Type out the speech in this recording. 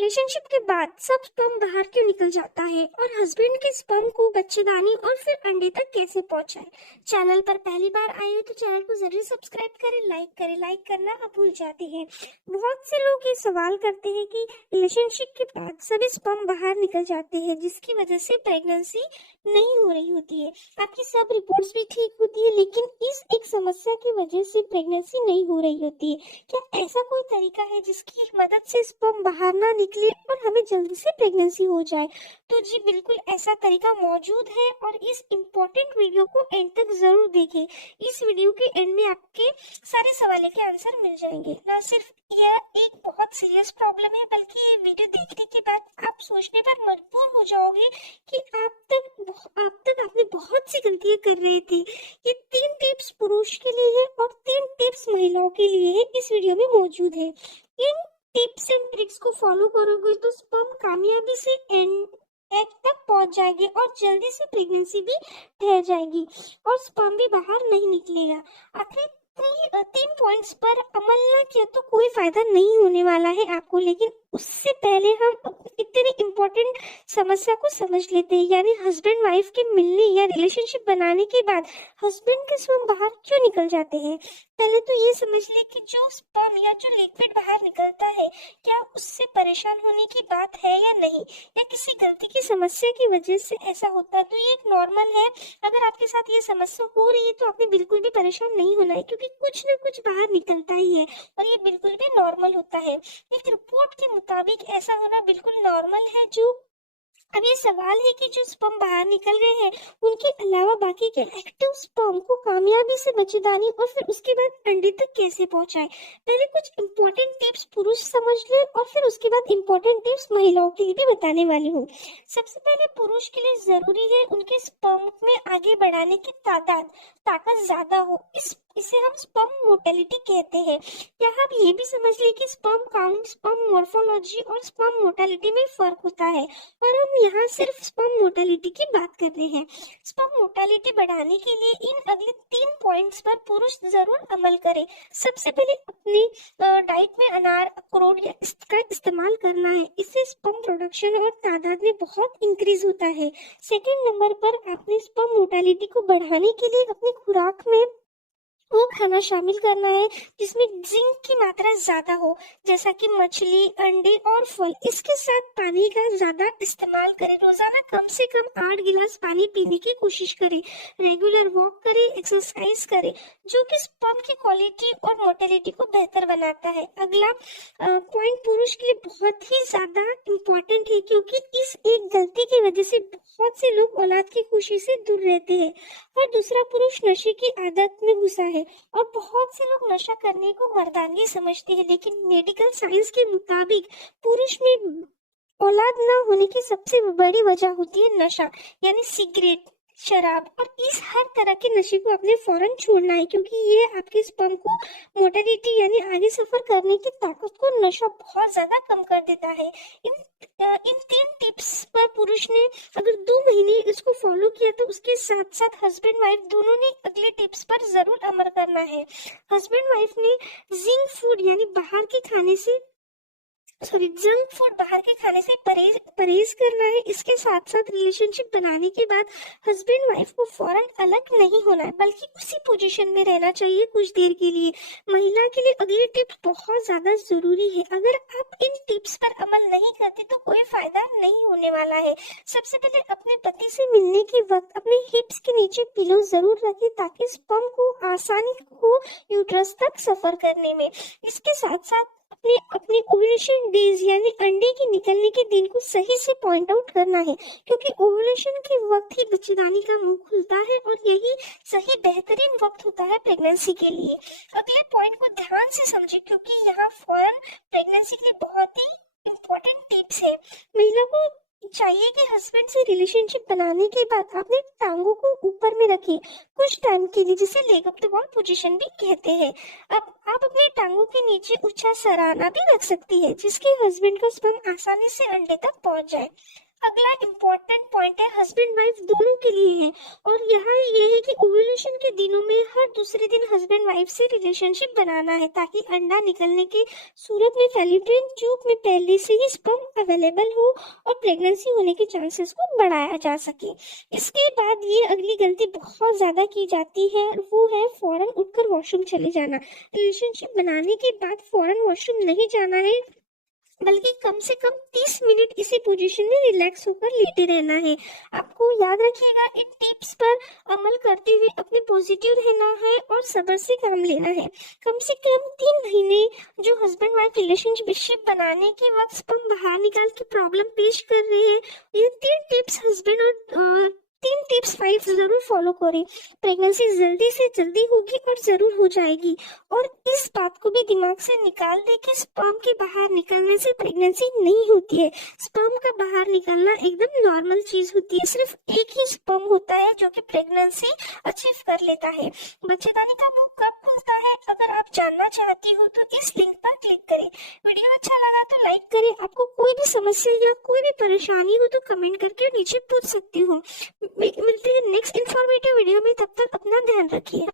Relationship के बाद सब स्पर्म बाहर क्यों निकल जाता है और हस्बैंड के स्पर्म को बच्चेदानी और फिर अंडे तक कैसे पहुंचाए। चैनल पर पहली बार आए हो तो चैनल को जरूर सब्सक्राइब करें, लाइक करना आप भूल जाते हैं। बहुत से लोग ये सवाल करते हैं कि रिलेशनशिप के बाद सभी स्पर्म बाहर निकल जाते हैं जिसकी वजह से प्रेगनेंसी नहीं हो रही होती है। आपकी सब रिपोर्ट्स भी ठीक होती है लेकिन इस एक समस्या की वजह से प्रेगनेंसी नहीं हो रही होती है। क्या ऐसा कोई तरीका है जिसकी मदद से स्पर्म बाहर ना निकले और हमें जल्दी से प्रेगनेंसी हो जाए? तो जी बिल्कुल ऐसा तरीका मौजूद है और इस इम्पोर्टेंट वीडियो को एंड तक जरूर देखें। इस वीडियो के एंड में आपके सारे सवालों के आंसर मिल जाएंगे। ना सिर्फ यह एक बहुत सीरियस प्रॉब्लम है बल्कि ये वीडियो देखने के बाद आप सोचने पर मजबूर हो जाओगे कि आप तक आपने बहुत सी गलतियां कर रहे थे। ये 3 टिप्स पुरुष के लिए है और 3 टिप्स महिलाओं के लिए है, इस वीडियो में मौजूद है। इन टिप्स एंड ट्रिक्स को फॉलो करोगे तो स्पर्म कामयाबी से एग तक पहुंच जाएगी और जल्दी से प्रेगनेंसी भी ठहर जाएगी और स्पर्म भी बाहर नहीं निकलेगा। आखिर 3 पॉइंट्स पर अमल ना किया तो कोई फायदा नहीं होने वाला है आपको, लेकिन उससे पहले हम इतनी इम्पोर्टेंट समस्या को समझ लेते हैं, यानी हस्बैंड वाइफ के मिलने या रिलेशनशिप बनाने के बाद हस्बैंड के स्पर्म बाहर क्यों निकल जाते हैं। पहले तो ये समझ ले कि जो स्पर्म या जो लिक्विड बाहर निकलता है क्या उससे परेशान होने की बात है या नहीं, या किसी गलती की समस्या की वजह से ऐसा होता है। तो ये एक नॉर्मल है। अगर आपके साथ ये समस्या हो रही है तो आपने बिल्कुल भी परेशान नहीं होना है, क्योंकि कुछ ना कुछ बाहर निकलता ही है और ये बिल्कुल भी नॉर्मल होता है। एक रिपोर्ट के मुताबिक ऐसा होना बिल्कुल नॉर्मल है। जो अब ये सवाल है कि जो स्पर्म बाहर निकल गए हैं उनके अलावा बाकी के एक्टिव स्पर्म को कामयाबी से बच्चेदानी और फिर उसके बाद अंडे तक कैसे पहुंचाए। पहले कुछ इंपॉर्टेंट टिप्स पुरुष समझ ले और फिर उसके बाद इंपॉर्टेंट टिप्स महिलाओं के लिए भी बताने वाली हूँ। सबसे पहले पुरुष के लिए जरूरी है उनके स्पर्म में आगे बढ़ाने की ताकत ज्यादा हो। इसे हम स्पर्म मोटेलिटी कहते हैं। यहाँ आप ये भी समझ ले कि स्पर्म काउंट, स्पर्म मॉर्फोलॉजी और स्पर्म मोटेलिटी में फर्क होता है और हम यहाँ सिर्फ स्पर्म मोटेलिटी की बात कर रहे हैं। स्पर्म मोटेलिटी बढ़ाने के लिए इन अगले 3 पॉइंट्स पर पुरुष जरूर अमल करें। सबसे पहले अपनी डाइट में अनार, अखरोट या इसका इस्तेमाल करना है। इससे स्पर्म प्रोडक्शन और तादाद में बहुत इंक्रीज होता है। सेकंड नंबर पर आपने स्पर्म मोटेलिटी को बढ़ाने के लिए अपनी खुराक में वो खाना शामिल करना है जिसमें जिंक की मात्रा ज्यादा हो, जैसा कि मछली, अंडे और फल। इसके साथ पानी का ज्यादा इस्तेमाल करें। रोजाना कम से कम 8 गिलास पानी पीने की कोशिश करें। रेगुलर वॉक करें, एक्सरसाइज करें, जो कि स्पर्म की क्वालिटी और मोटेलिटी को बेहतर बनाता है। अगला पॉइंट पुरुष के लिए बहुत ही ज्यादा इम्पोर्टेंट है, क्योंकि इस एक गलती की वजह से बहुत से लोग औलाद की खुशी से दूर रहते हैं। और दूसरा, पुरुष नशे की आदत में घुसा है और बहुत से लोग नशा करने को मर्दानगी समझते हैं, लेकिन मेडिकल साइंस के मुताबिक पुरुष में औलाद न होने की सबसे बड़ी वजह होती है नशा, यानी सिगरेट, शराब। और इस हर तरह के नशे को आपने फौरन छोड़ना है, क्योंकि ये आपके स्पर्म को मोटेलिटी यानी आगे सफर करने की ताकत को नशा बहुत ज्यादा कम कर देता है। इन 3 टिप्स पर पुरुष ने अगर 2 महीने इसको फॉलो किया तो उसके साथ साथ हस्बैंड वाइफ दोनों ने अगले टिप्स पर जरूर अमल करना है। हस्बैंड वाइफ ने जंक फूड बाहर के खाने से परहेज करना है। इसके साथ साथ रिलेशनशिप बनाने के बाद हस्बैंड वाइफ को फौरन अलग नहीं होना है, बल्कि उसी पोजीशन में रहना चाहिए कुछ देर के लिए। महिला के लिए अगली टिप्स बहुत ज्यादा जरूरी है। अगर आप इन टिप्स पर अमल नहीं करते तो कोई फायदा नहीं होने वाला है। सबसे पहले अपने पति से मिलने के वक्त अपने हिप्स के नीचे पिलो जरूर रखें, ताकि स्पर्म को आसानी हो यूट्रस तक सफर करने में। इसके साथ साथ अपने ओव्यूलेशन डेज यानी अंडे के निकलने के दिन को सही से पॉइंट आउट करना है, क्योंकि ओव्यूलेशन के वक्त ही बच्चेदानी का मुंह खुलता है और यही सही बेहतरीन वक्त होता है प्रेगनेंसी के लिए। अगले पॉइंट को ध्यान से समझे, क्योंकि यहाँ फौरन प्रेगनेंसी के लिए बहुत ही इम्पोर्टेंट टिप्स है। महिला को चाहिए कि हस्बैंड से रिलेशनशिप बनाने के बाद अपने टांगों को ऊपर में रखें कुछ टाइम के लिए, जिसे leg up the wall position भी कहते हैं। अब आप अपनी टांगों के नीचे ऊंचा सराहना भी रख सकती है, जिसके हस्बैंड का स्पर्म आसानी से अंडे तक पहुंच जाए। अगला इम्पोर्टेंट पॉइंट है हस्बैंड वाइफ दोनों के लिए है, और यहाँ ये है कि ओव्यूलेशन के दिनों में हर दूसरे दिन हस्बैंड वाइफ से रिलेशनशिप बनाना है ताकि अंडा निकलने की सूरत में फैलोपियन ट्यूब में पहले से ही स्पर्म अवेलेबल हो और प्रेगनेंसी होने के चांसेस को बढ़ाया जा सके। इसके बाद ये अगली गलती बहुत ज्यादा की जाती है, वो है फौरन उठकर वॉशरूम चले जाना। रिलेशनशिप बनाने के बाद फौरन वॉशरूम नहीं जाना है, बल्कि कम से कम 30 मिनट इसी पोजीशन में रिलैक्स होकर लेटे रहना है। आपको याद रखिएगा, इन टिप्स पर अमल करते हुए अपने पॉजिटिव रहना है और सब्र से काम लेना है। कम से कम 3 महीने जो हस्बैंड वाइफ रिलेशनशिप बनाने के वक्त स्पर्म बाहर निकाल के प्रॉब्लम पेश कर रहे हैं, ये 3 टिप्स हस्बैंड और 3 टिप्स 5 जरूर फॉलो करें। प्रेगनेंसी जल्दी से जल्दी होगी और जरूर हो जाएगी। और इस बात को भी दिमाग से निकाल दे कि स्पर्म के बाहर निकलने से प्रेगनेंसी नहीं होती है। स्पर्म का बाहर निकलना एकदम नॉर्मल चीज होती है। सिर्फ एक ही स्पर्म होता है जो कि प्रेगनेंसी अचीव कर लेता है। बच्चेदानी का मुंह कब खुलता है, अगर आप जानना चाहती हो तो इस लिंक पर क्लिक करें। वीडियो अच्छा लगा तो लाइक करें। आपको कोई भी समस्या या कोई भी परेशानी हो तो कमेंट करके नीचे पूछ सकती हो। मिलते हैं नेक्स्ट इन्फॉर्मेटिव वीडियो में, तब तक अपना ध्यान रखिए।